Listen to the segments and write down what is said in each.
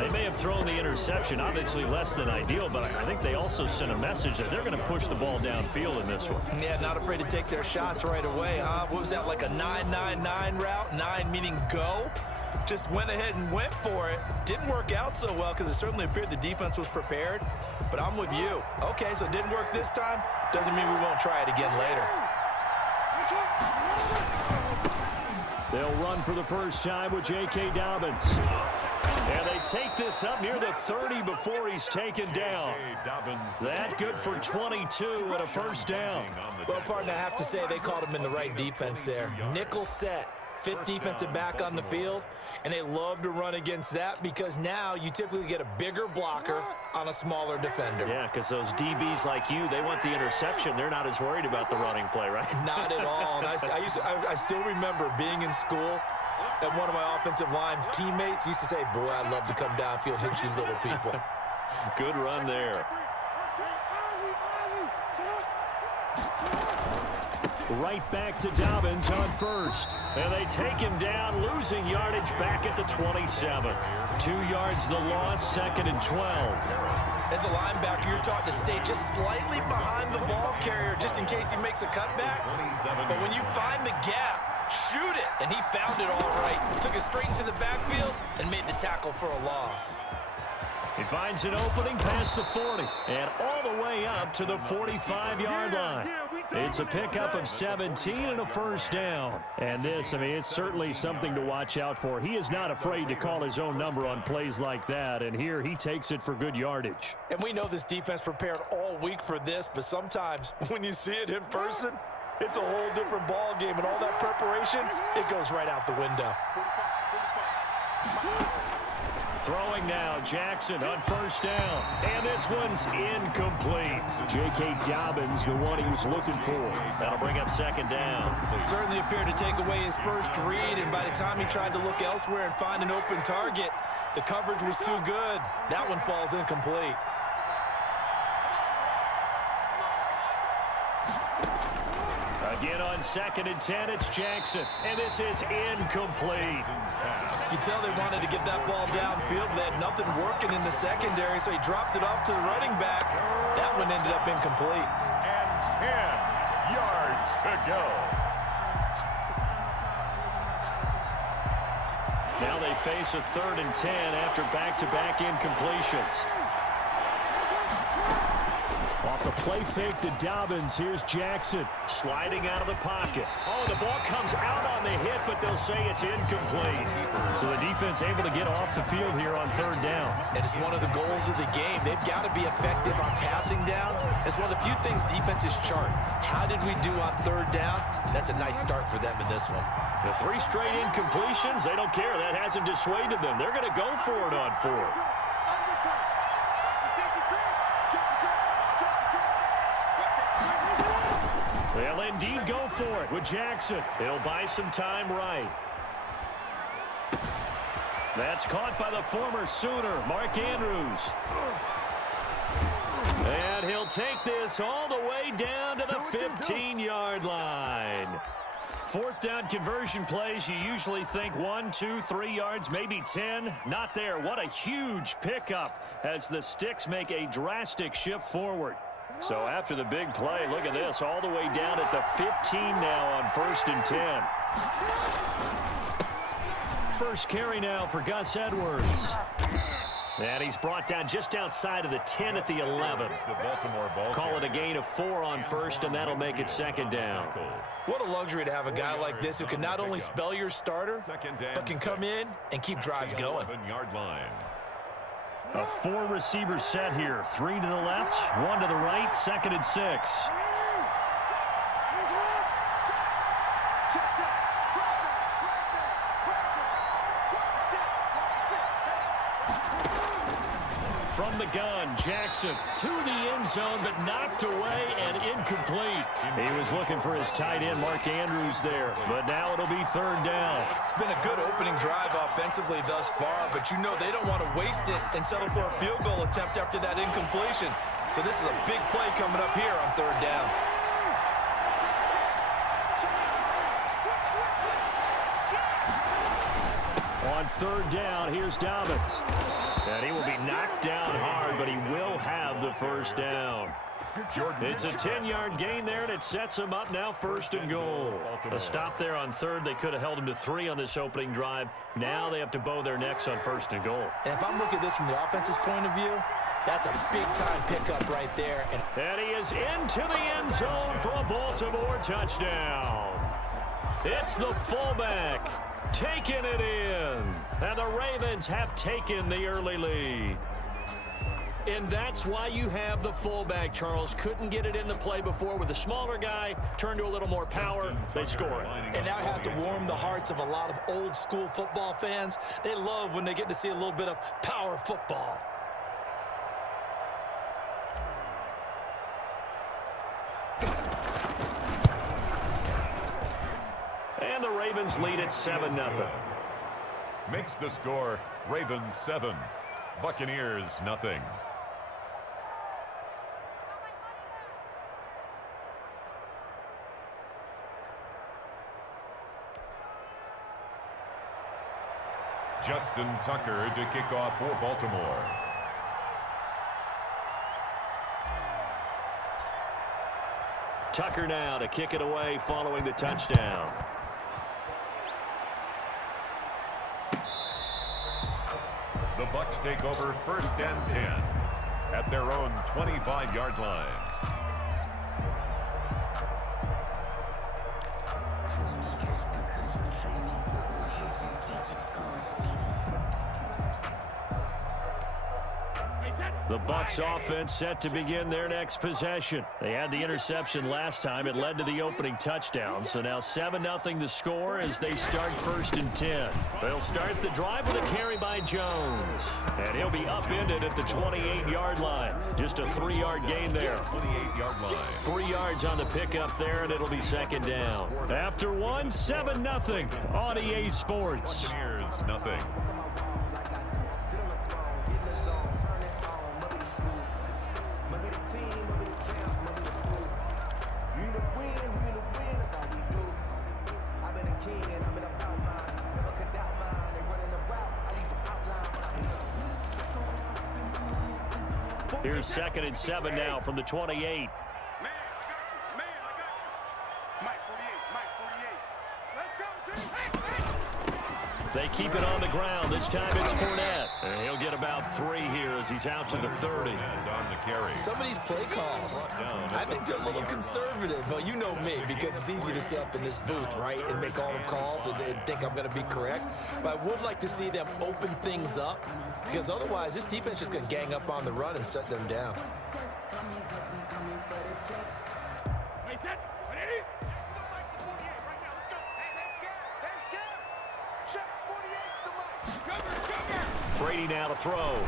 They may have thrown the interception, obviously less than ideal, but I think they also sent a message that they're going to push the ball downfield in this one. Yeah, not afraid to take their shots right away, huh? What was that, like a 9-9-9 route? 9 meaning go? Just went ahead and went for it. Didn't work out so well because it certainly appeared the defense was prepared. But I'm with you. Okay, so it didn't work this time. Doesn't mean we won't try it again later. They'll run for the first time with J.K. Dobbins. And they take this up near the 30 before he's taken down. That good for 22 and a first down. Well, partner, I have to say they called him in the right defense there. Nickel set. Fifth defensive back on the field, and they love to run against that because now you typically get a bigger blocker on a smaller defender. Yeah, because those DBs like you, they want the interception. They're not as worried about the running play, right? Not at all. And I still remember being in school, and one of my offensive line teammates used to say, boy, I'd love to come downfield and hit you little people. Good run there. Right back to Dobbins on first. And they take him down, losing yardage back at the 27. 2 yards the loss, 2nd and 12. As a linebacker, you're taught to stay just slightly behind the ball carrier just in case he makes a cutback. But when you find the gap, shoot it. And he found it all right. Took it straight into the backfield and made the tackle for a loss. He finds an opening past the 40 and all the way up to the 45-yard line. It's a pickup of 17 and a first down. And this, I mean, it's certainly something to watch out for. He is not afraid to call his own number on plays like that, and here he takes it for good yardage. And we know this defense prepared all week for this, but sometimes when you see it in person, it's a whole different ball game, and all that preparation, it goes right out the window. Throwing now, Jackson on first down. And this one's incomplete. J.K. Dobbins, the one he was looking for. That'll bring up 2nd down. Certainly appeared to take away his first read, and by the time he tried to look elsewhere and find an open target, the coverage was too good. That one falls incomplete. Again on 2nd and 10, it's Jackson. And this is incomplete. You can tell they wanted to get that ball downfield, but they had nothing working in the secondary, so he dropped it off to the running back. That one ended up incomplete. And 10 yards to go. Now they face a 3rd and 10 after back-to-back incompletions. Off the play fake to Dobbins, here's Jackson sliding out of the pocket. Oh, the ball comes out on the hit, but they'll say it's incomplete. So the defense able to get off the field here on 3rd down. And it's one of the goals of the game. They've got to be effective on passing downs. It's one of the few things defenses chart. How did we do on 3rd down? That's a nice start for them in this one. The 3 straight incompletions, they don't care. That hasn't dissuaded them. They're going to go for it on 4th. They'll indeed go for it with Jackson. He'll buy some time right. That's caught by the former Sooner, Mark Andrews. And he'll take this all the way down to the 15-yard line. 4th down conversion plays, you usually think 1, 2, 3 yards, maybe 10. Not there. What a huge pickup as the Sticks make a drastic shift forward. So after the big play, look at this, all the way down at the 15 now on 1st and 10. First carry now for Gus Edwards. And he's brought down just outside of the 10 at the 11. Call it a gain of 4 on 1st, and that'll make it 2nd down. What a luxury to have a guy like this who can not only spell your starter, but can come in and keep drives going. A 4-receiver set here. 3 to the left, 1 to the right, 2nd and 6. From the gun, Jackson to the end zone, but knocked away and incomplete. He was looking for his tight end, Mark Andrews, there, but now it'll be 3rd down. It's been a good opening drive offensively thus far, but you know they don't want to waste it and settle for a field goal attempt after that incompletion. So this is a big play coming up here on 3rd down. On third down. Here's Dobbins. And he will be knocked down hard, but he will have the first down. It's a 10-yard gain there, and it sets him up now 1st and goal. A stop there on third. They could have held him to 3 on this opening drive. Now they have to bow their necks on 1st and goal. And if I'm looking at this from the offense's point of view, that's a big-time pickup right there. And he is into the end zone for a Baltimore touchdown. It's the fullback taking it in. And the Ravens have taken the early lead. And that's why you have the fullback, Charles. Couldn't get it in the play before with a smaller guy. Turned to a little more power. They score it. And now it has to warm the hearts of a lot of old-school football fans. They love when they get to see a little bit of power football. And the Ravens lead at 7-0. Makes the score Ravens 7, Buccaneers nothing. Justin Tucker to kick off for Baltimore. Tucker now to kick it away following the touchdown. The Bucs take over 1st and 10 at their own 25-yard line. The Bucs offense set to begin their next possession. They had the interception last time. It led to the opening touchdown. So now 7-0 the score as they start 1st and 10. They'll start the drive with a carry by Jones. And he'll be upended at the 28-yard line. Just a 3-yard gain there. 28-yard line. 3 yards on the pickup there, and it'll be 2nd down. After 7-0 on EA Sports. Buccaneers nothing. Here's 2nd and 7 now from the 28. Man, I got you. Mike 48. Let's go, team. They keep it on the ground. This time it's Fournette. And he'll get about 3 here as he's out to the 30. Some of these play calls, I think they're a little conservative, but you know me, because it's easy to sit up in this booth, right, and make all the calls and think I'm going to be correct. But I would like to see them open things up, because otherwise this defense is just going to gang up on the run and shut them down. Brady now to throw.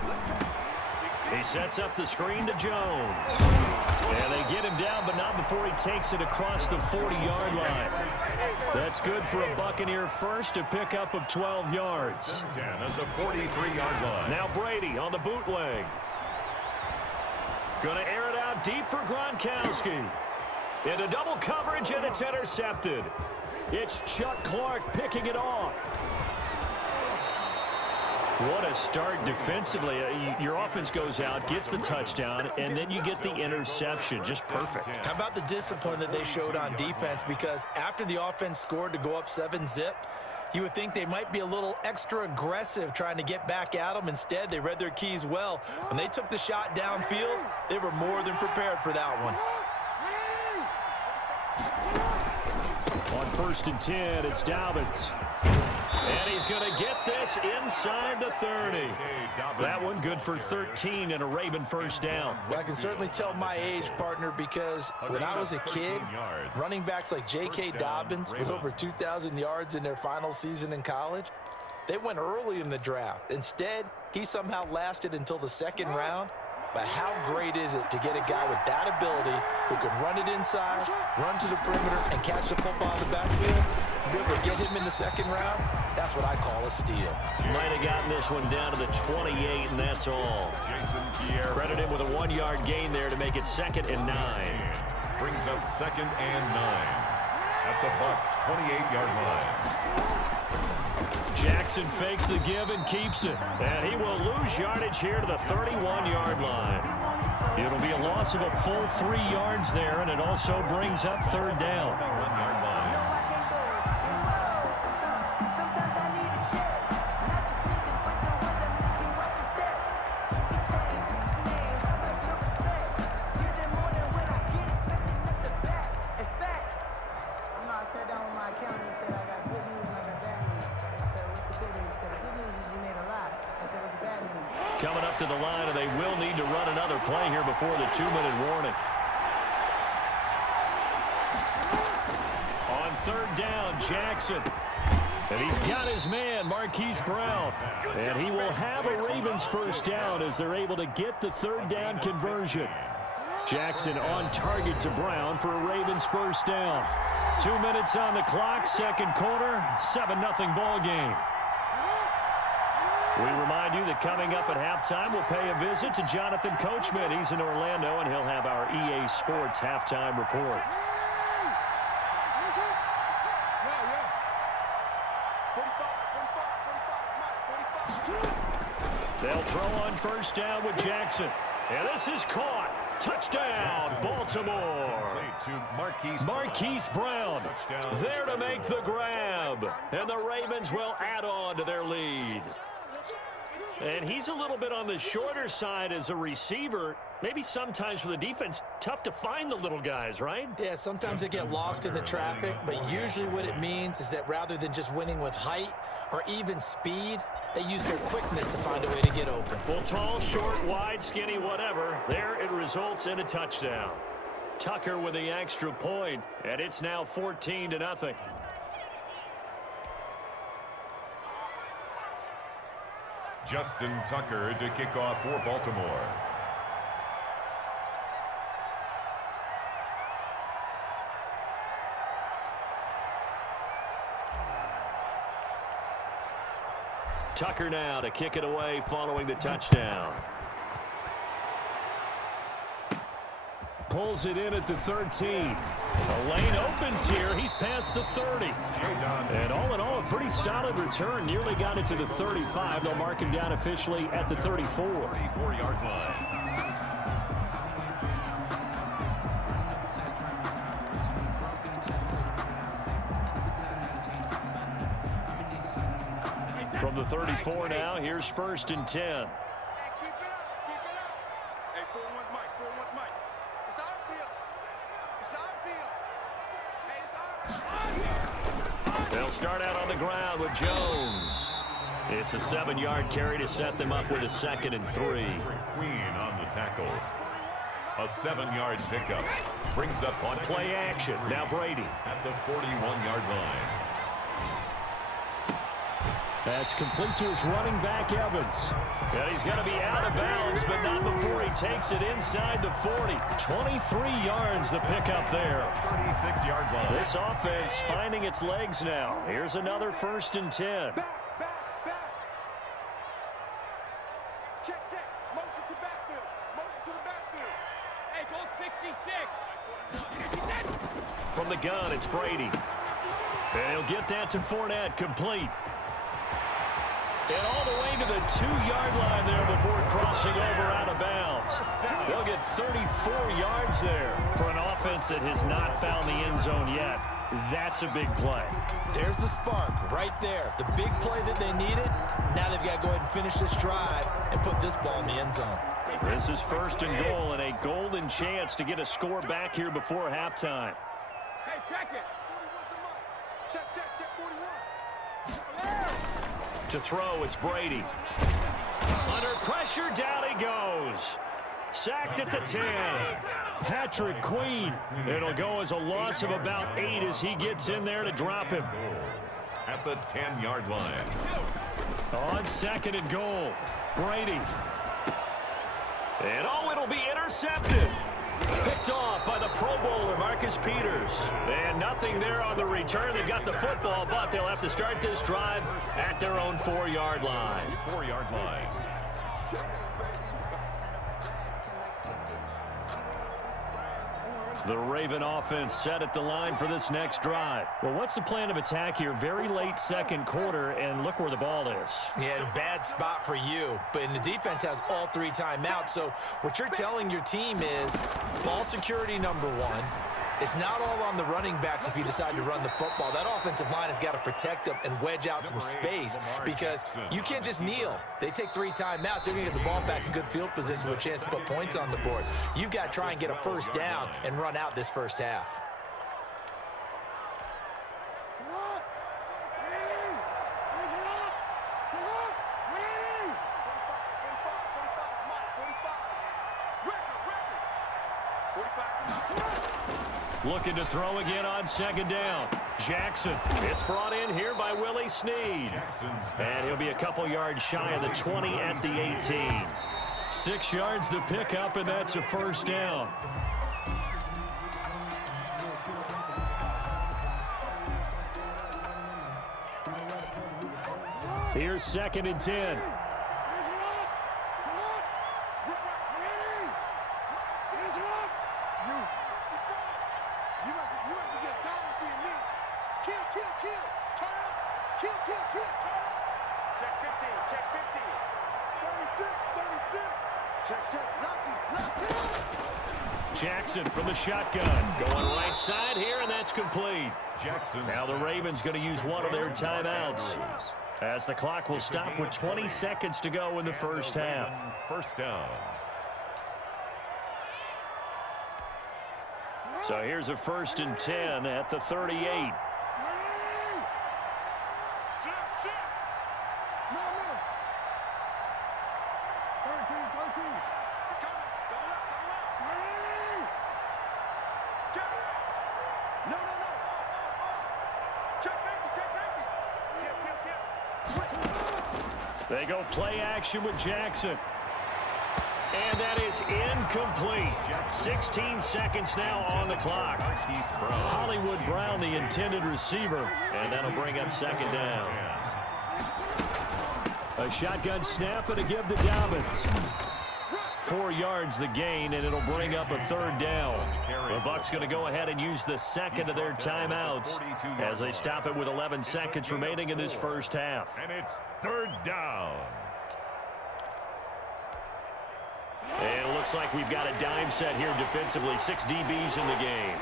He sets up the screen to Jones. And they get him down, but not before he takes it across the 40-yard line. That's good for a Buccaneer first, a pickup of 12 yards. 10 at the 43-yard line. Now Brady on the bootleg. Going to air it out deep for Gronkowski. Into double coverage, and it's intercepted. It's Chuck Clark picking it off. What a start defensively. Your offense goes out, gets the touchdown, and then you get the interception. Just perfect. How about the discipline that they showed on defense? Because after the offense scored to go up 7-zip, you would think they might be a little extra aggressive trying to get back at them. Instead, they read their keys well. When they took the shot downfield, they were more than prepared for that one. On 1st and 10, it's Dobbins. And he's going to get this inside the 30. That one good for 13 and a Raven first down. Well, I can certainly tell my age, partner, because when I was a kid, running backs like J.K. Dobbins with over 2,000 yards in their final season in college, they went early in the draft. Instead, he somehow lasted until the 2nd round. But how great is it to get a guy with that ability who can run it inside, run to the perimeter, and catch the football in the backfield? Be able to get him in the 2nd round? That's what I call a steal. Might have gotten this one down to the 28, and that's all. Credit him with a 1-yard gain there to make it 2nd and 9. Brings up 2nd and 9 at the Bucs' 28-yard line. Jackson fakes the give and keeps it. And he will lose yardage here to the 31-yard line. It'll be a loss of a full 3 yards there, and it also brings up third down. 1-yard line. Coming up to the line, and they will need to run another play here before the 2-minute warning. On third down, Jackson. And he's got his man, Marquise Brown. And he will have a Ravens first down as they're able to get the third down conversion. Jackson on target to Brown for a Ravens first down. 2 minutes on the clock, second quarter, 7-0 ball game. We remind you that coming up at halftime, we'll pay a visit to Jonathan Coachman. He's in Orlando, and he'll have our EA Sports halftime report. They'll throw on first down with Jackson. And this is caught. Touchdown, Baltimore. Marquise Brown there to make the grab. And the Ravens will add on to their lead. And he's a little bit on the shorter side as a receiver. Maybe sometimes for the defense, tough to find the little guys, right? Yeah, sometimes they get lost in the traffic, but usually what it means is that rather than just winning with height or even speed, they use their quickness to find a way to get open. Well, tall, short, wide, skinny, whatever, there it results in a touchdown. Tucker with the extra point, and it's now 14-0. Justin Tucker to kick off for Baltimore. Tucker now to kick it away following the touchdown. Pulls it in at the 13. The lane opens here. He's past the 30. And all in all, a pretty solid return. Nearly got it to the 35. They'll mark him down officially at the 34. 34-yard line. From the 34 now, here's 1st and 10. They'll start out on the ground with Jones. It's a 7-yard carry to set them up with a 2nd and 3. Queen on the tackle. A 7-yard pickup brings up on play action. Now Brady at the 41-yard line. That's complete to his running back, Evans. And he's going to be out of bounds, but not before he takes it inside the 40. 23 yards the pickup there. 36-yard line. This offense finding its legs now. Here's another 1st and 10. Check. Motion to backfield. Motion to the backfield. Hey, go 66. From the gun, it's Brady. And he'll get that to Fournette, complete. And all the way to the 2-yard line there before crossing over out of bounds. They'll get 34 yards there for an offense that has not found the end zone yet. That's a big play. There's the spark right there. The big play that they needed. Now they've got to go ahead and finish this drive and put this ball in the end zone. This is 1st and goal and a golden chance to get a score back here before halftime. Hey, check it. Check 41. To throw, it's Brady. Under pressure, down he goes. Sacked at the 10. Patrick Queen. It'll go as a loss of about 8 as he gets in there to drop him. At the 10-yard line. On 2nd and goal, Brady. And it'll be intercepted. Picked off by the Pro Bowler, Marcus Peters. And nothing there on the return. They've got the football, but they'll have to start this drive at their own 4-yard line. 4-yard line. The Raven offense set at the line for this next drive. Well, what's the plan of attack here? Very late second quarter, and look where the ball is. Yeah, bad spot for you. But the defense has all 3 timeouts. So what you're telling your team is ball security number 1. It's not all on the running backs if you decide to run the football. That offensive line has got to protect them and wedge out some space because you can't just kneel. They take 3 timeouts. They're going to get the ball back in good field position with a chance to put points on the board. You've got to try and get a first down and run out this first half. Looking to throw again on second down. Jackson. It's brought in here by Willie Snead. And he'll be a couple yards shy of the 20 at the 18. 6 yards the pickup, and that's a first down. Here's 2nd and 10. Jackson from the shotgun. Going right side here, and that's complete. Now the Ravens going to use one of their timeouts, as the clock will stop with 20 seconds to go in the first half. First down. So here's a 1st and 10 at the 38. They go play action with Jackson. And that is incomplete. 16 seconds now on the clock. Hollywood Brown, the intended receiver. And that'll bring up second down. A shotgun snap and a give to Dobbins. 4 yards the gain, and it'll bring up a 3rd down. The Bucs going to go ahead and use the second of their timeouts as they stop it with 11 seconds remaining in this first half. And it's 3rd down. And it looks like we've got a dime set here defensively. 6 DBs in the game.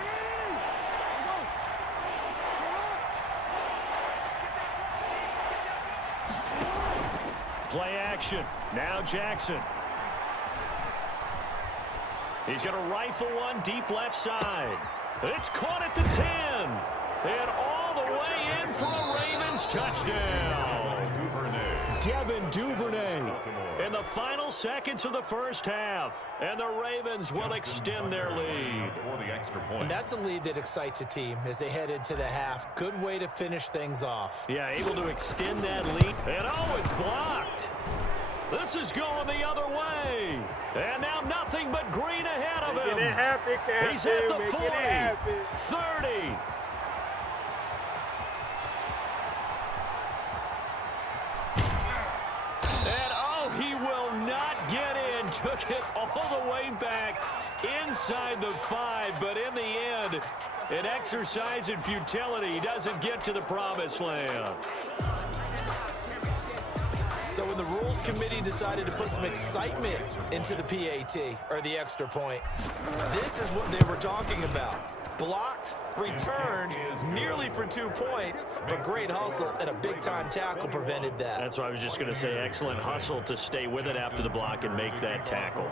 Play action. Now Jackson. He's going to rifle one deep left side. It's caught at the 10. And all the way in for a Ravens touchdown. Devin Duvernay in the final seconds of the first half. And the Ravens will extend their lead. And that's a lead that excites a team as they head into the half. Good way to finish things off. Yeah, able to extend that lead. And oh, it's blocked. This is going the other way. And now nothing but green ahead of him. He's at the 40, 30. And oh, he will not get in. Took it all the way back inside the 5. But in the end, an exercise in futility. He doesn't get to the promised land. So when the Rules Committee decided to put some excitement into the PAT, or the extra point, this is what they were talking about. Blocked, returned, nearly for 2 points, but great hustle and a big-time tackle prevented that. That's what I was just going to say. Excellent hustle to stay with it after the block and make that tackle.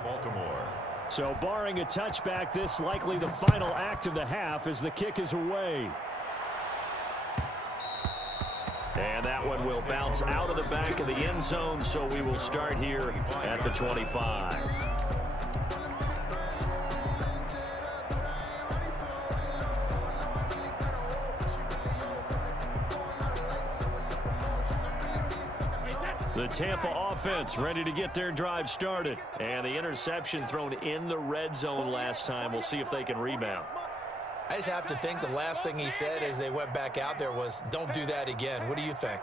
So barring a touchback, this likely the final act of the half as the kick is away. And that one will bounce out of the back of the end zone, so we will start here at the 25. The Tampa offense ready to get their drive started. And the interception thrown in the red zone last time. We'll see if they can rebound. I just have to think the last thing he said as they went back out there was, don't do that again. What do you think?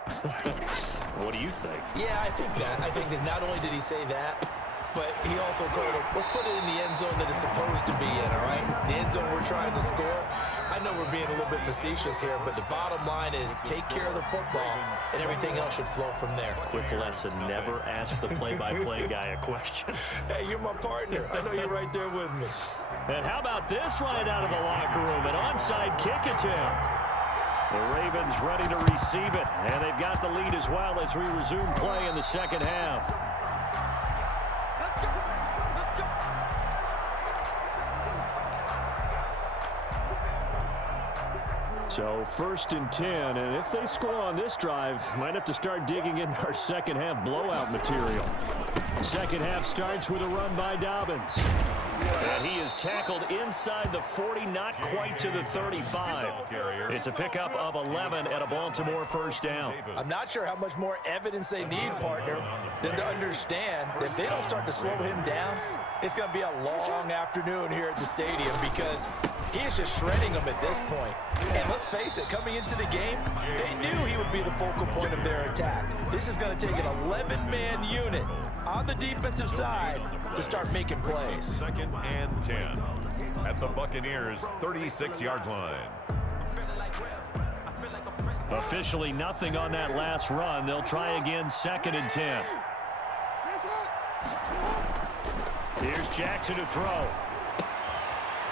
What do you think? Yeah, I think that. I think that not only did he say that, but he also told him, let's put it in the end zone that it's supposed to be in, all right? The end zone we're trying to score. I know we're being a little bit facetious here, but the bottom line is take care of the football, and everything else should flow from there. Quick lesson, never ask the play-by-play guy a question. Hey, you're my partner. I know you're right there with me. And how about this right out of the locker room? An onside kick attempt. The Ravens ready to receive it, and they've got the lead as well as we resume play in the second half. Let's go. Let's go. So 1st and 10, and if they score on this drive, might have to start digging into our second half blowout material. Second half starts with a run by Dobbins. And he is tackled inside the 40, not quite to the 35. It's a pickup of 11 and a Baltimore first down. I'm not sure how much more evidence they need, partner, than to understand that if they don't start to slow him down, it's going to be a long afternoon here at the stadium because he is just shredding them at this point. And let's face it, coming into the game, they knew he would be the focal point of their attack. This is going to take an 11-man unit on the defensive side to start making plays. 2nd and 10 at the Buccaneers' 36-yard line. Officially nothing on that last run. They'll try again 2nd and 10. Here's Jackson to throw.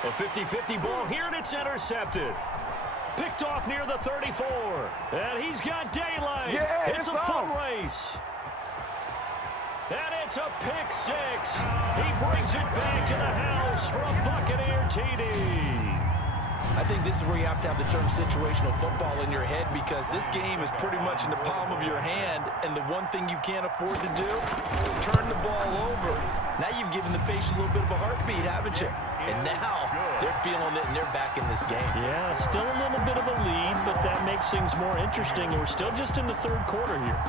A 50-50 ball here, and it's intercepted. Picked off near the 34. And he's got daylight. Yeah, it's a foot race. And it's a pick six. He brings it back to the house for a Buccaneer TD. I think this is where you have to have the term situational football in your head because this game is pretty much in the palm of your hand, and the one thing you can't afford to do, turn the ball over. Now you've given the patient a little bit of a heartbeat, haven't you? And now they're feeling it, and they're back in this game. Yeah, still a little bit of a lead, but that makes things more interesting, and we're still just in the 3rd quarter here.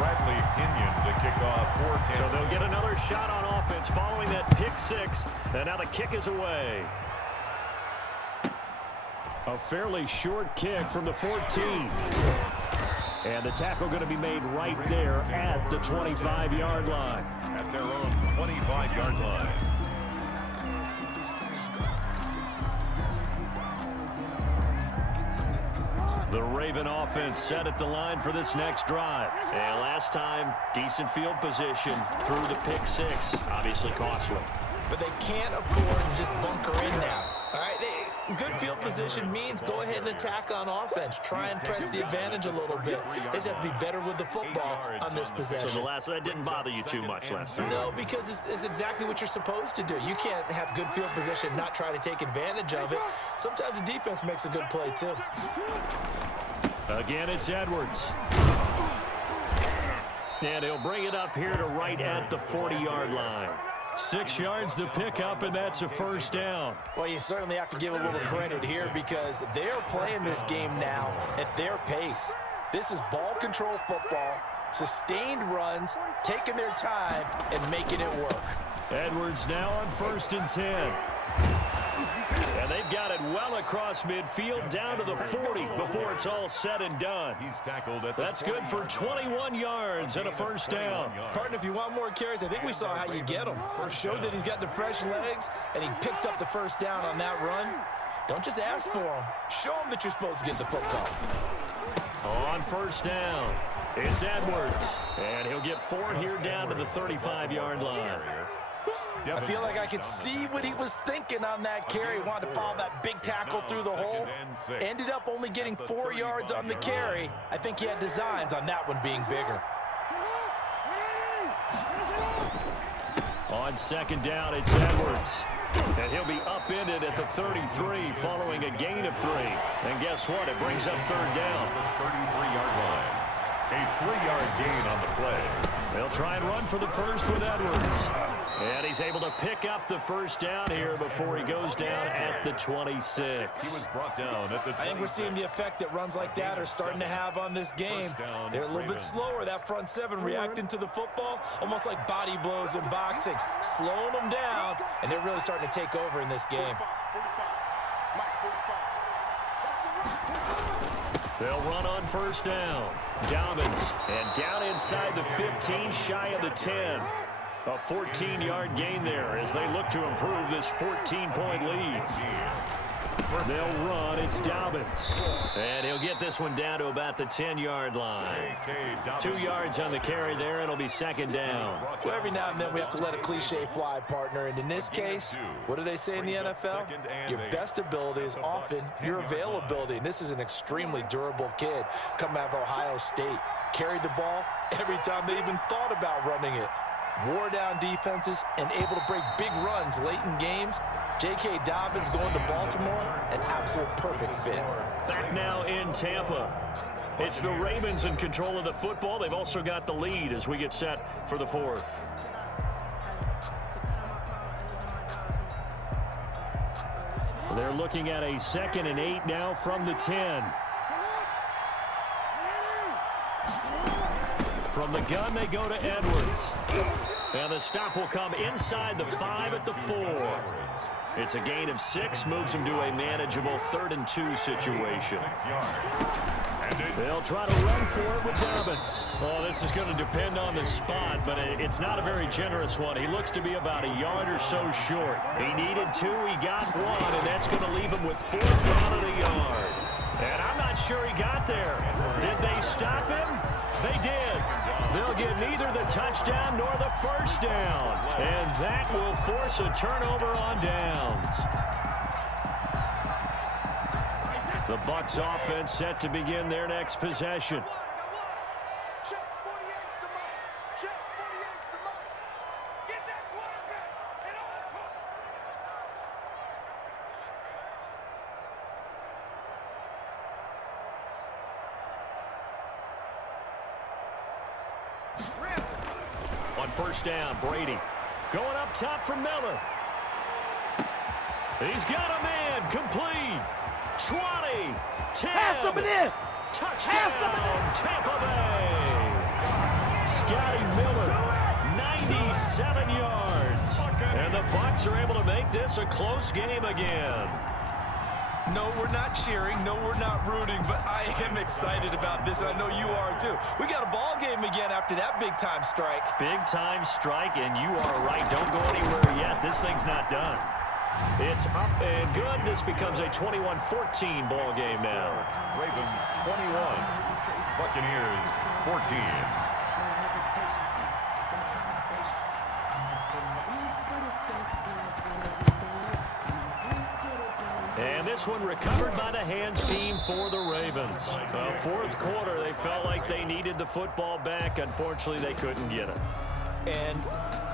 Bradley Pinion to kick off 4-10. So they'll get another shot on offense following that pick six, and now the kick is away. A fairly short kick from the 14. And the tackle going to be made right there at the 25-yard line. At their own 25-yard line. The Raven offense set at the line for this next drive. And last time, decent field position through the pick six. Obviously costly. But they can't afford to just bunker in now. All right, good field position means go ahead and attack on offense. Try and press the advantage a little bit. They just have to be better with the football on this possession. So that didn't bother you too much last time? No, because it's exactly what you're supposed to do. You can't have good field position and not try to take advantage of it. Sometimes the defense makes a good play, too. Again, it's Edwards. And he'll bring it up here to right at the 40-yard line. 6 yards the pickup, and that's a first down. Well, you certainly have to give a little credit here because they're playing this game now at their pace. This is ball control football, sustained runs, taking their time, and making it work. Edwards now on 1st and 10. And they've got it well across midfield down to the 40 before it's all said and done. He's tackled at the That's good for 21 yards and a first down. Partner, if you want more carries, I think we saw how you get them. Showed that he's got the fresh legs, and he picked up the first down on that run. Don't just ask for him. Show him that you're supposed to get the football. On first down, it's Edwards. And he'll get 4 here down to the 35-yard line. I feel like I could see what he was thinking on that carry. Wanted to follow that big tackle through the hole. Ended up only getting 4 yards on the carry. I think he had designs on that one being bigger. On 2nd down, it's Edwards. And he'll be upended at the 33 following a gain of 3. And guess what? It brings up 3rd down. 33-yard line. A 3-yard gain on the play. They'll try and run for the first with Edwards. And he's able to pick up the first down here before he goes down at the 26. He was brought down at the 26. I think we're seeing the effect that runs like that are starting to have on this game. They're a little bit slower, that front seven, reacting to the football, almost like body blows in boxing, slowing them down, and they're really starting to take over in this game. They'll run on first down. Dobbins, and down inside the 15, shy of the 10. A 14-yard gain there as they look to improve this 14-point lead. They'll run. It's Dobbins. And he'll get this one down to about the 10-yard line. 2 yards on the carry there. It'll be second down. Well, every now and then we have to let a cliche fly, partner. And in this case, what do they say in the NFL? Your best ability is often your availability. And this is an extremely durable kid coming out of Ohio State. Carried the ball every time they even thought about running it. Wore down defenses and able to break big runs late in games. J.K. Dobbins going to Baltimore, an absolute perfect fit. Back now in Tampa. It's the Ravens in control of the football. They've also got the lead as we get set for the fourth. They're looking at a 2nd and 8 now from the 10. From the gun, they go to Edwards. And the stop will come inside the 5 at the 4. It's a gain of 6, moves them to a manageable 3rd and 2 situation. They'll try to run for it with Dobbins. Oh, this is going to depend on the spot, but it's not a very generous one. He looks to be about a yard or so short. He needed 2, he got 1, and that's going to leave him with 4th down at a yard. And I'm not sure he got there. Did they stop him? They did. They'll get neither the touchdown nor the first down. And that will force a turnover on downs. The Bucs offense set to begin their next possession. On first down, Brady going up top for Miller. He's got a man, complete. 20, 10. Pass him this. Touchdown, Tampa Bay. Scotty Miller, 97 yards. And the Bucs are able to make this a close game again. No, we're not cheering. No, we're not rooting, but I am excited about this, and I know you are too. We got a ball game again after that big-time strike. Big-time strike, and you are right. Don't go anywhere yet. This thing's not done. It's up and good. This becomes a 21-14 ball game now. Ravens 21, Buccaneers 14. And this one recovered by the hands team for the Ravens. Fourth quarter, they felt like they needed the football back. Unfortunately, they couldn't get it. And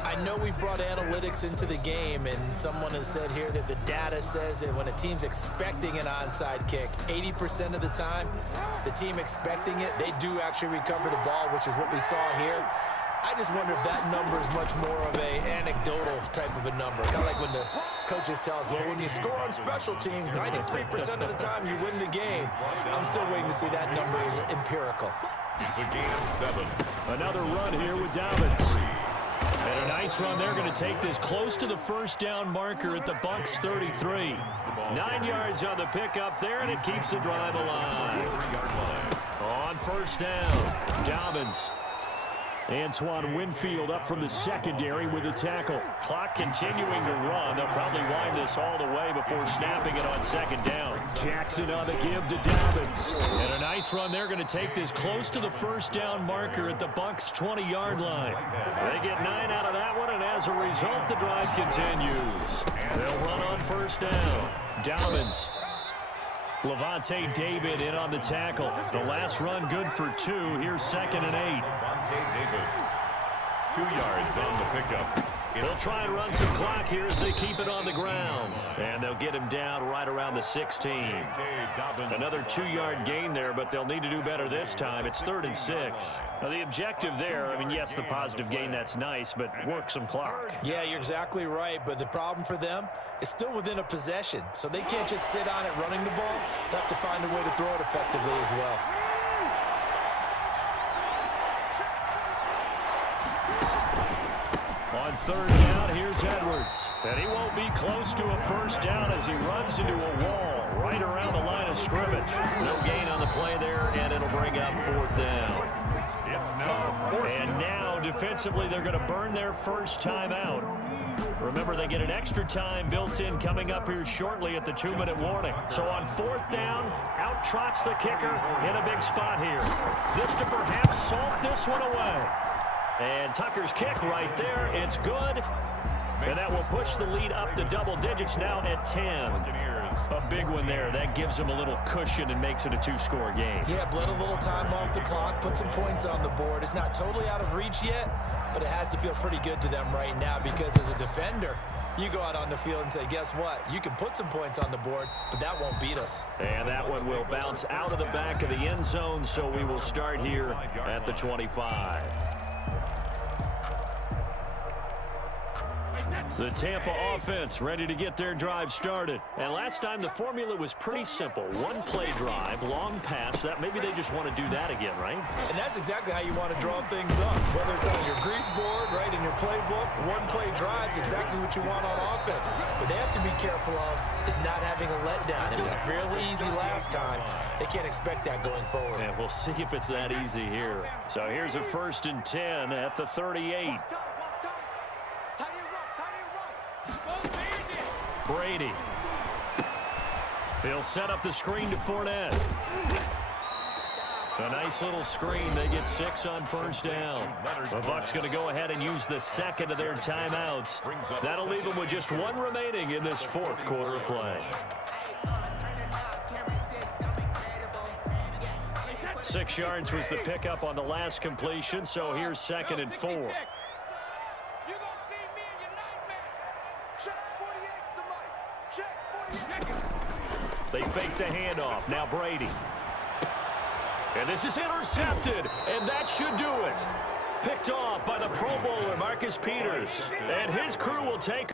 I know we brought analytics into the game, and someone has said here that the data says that when a team's expecting an onside kick, 80% of the time, the team expecting it, they do actually recover the ball, which is what we saw here. I just wonder if that number is much more of a anecdotal type of a number. Kind of like when the coaches tell us, well, when you score on special teams, 93% of the time you win the game. I'm still waiting to see that number is empirical. It's a gain of 7. Another run here with Dobbins. And a nice run. They're going to take this close to the first down marker at the Bucs 33. 9 yards on the pickup there, and it keeps the drive alive. On first down, Dobbins. Antoine Winfield up from the secondary with the tackle. Clock continuing to run. They'll probably wind this all the way before snapping it on second down. Jackson on the give to Dobbins. And a nice run. They're going to take this close to the first down marker at the Bucs 20-yard line. They get 9 out of that one, and as a result, the drive continues. They'll run on first down. Dobbins. Levante David in on the tackle. The last run good for 2. Here's 2nd and 8. Levante David, 2 yards on the pickup. They'll try and run some clock here as they keep it on the ground. And they'll get him down right around the 16. Another 2-yard gain there, but they'll need to do better this time. It's 3rd and 6. Now, the objective there, I mean, yes, the positive gain, that's nice, but work some clock. Yeah, you're exactly right, but the problem for them is still within a possession. So they can't just sit on it running the ball. They'll have to find a way to throw it effectively as well. On third down, here's Edwards. And he won't be close to a first down as he runs into a wall right around the line of scrimmage. No gain on the play there, and it'll bring up 4th down. It's now 4th. And now, defensively, they're going to burn their first time out. Remember, they get an extra time built in coming up here shortly at the 2-minute warning. So on 4th down, out trots the kicker in a big spot here. This to perhaps salt this one away. And Tucker's kick right there. It's good. And that will push the lead up to double digits now at 10. A big one there. That gives them a little cushion and makes it a 2-score game. Yeah, bled a little time off the clock, put some points on the board. It's not totally out of reach yet, but it has to feel pretty good to them right now because as a defender, you go out on the field and say, guess what? You can put some points on the board, but that won't beat us. And that one will bounce out of the back of the end zone, so we will start here at the 25. The Tampa offense ready to get their drive started. And last time the formula was pretty simple. One play drive, long pass. That maybe they just want to do that again, right? And that's exactly how you want to draw things up. Whether it's on your grease board, right, in your playbook, one play drive's exactly what you want on offense. What they have to be careful of is not having a letdown. It was real easy last time. They can't expect that going forward. And we'll see if it's that easy here. So here's a 1st and 10 at the 38. Brady. He'll set up the screen to Fournette. A nice little screen. They get 6 on 1st down. The Bucs going to go ahead and use the 2nd of their timeouts. That'll leave them with just 1 remaining in this 4th quarter of play. 6 yards was the pickup on the last completion, so here's 2nd and 4. They fake the handoff. Now Brady. And this is intercepted, and that should do it. Picked off by the Pro Bowler, Marcus Peters. And his crew will take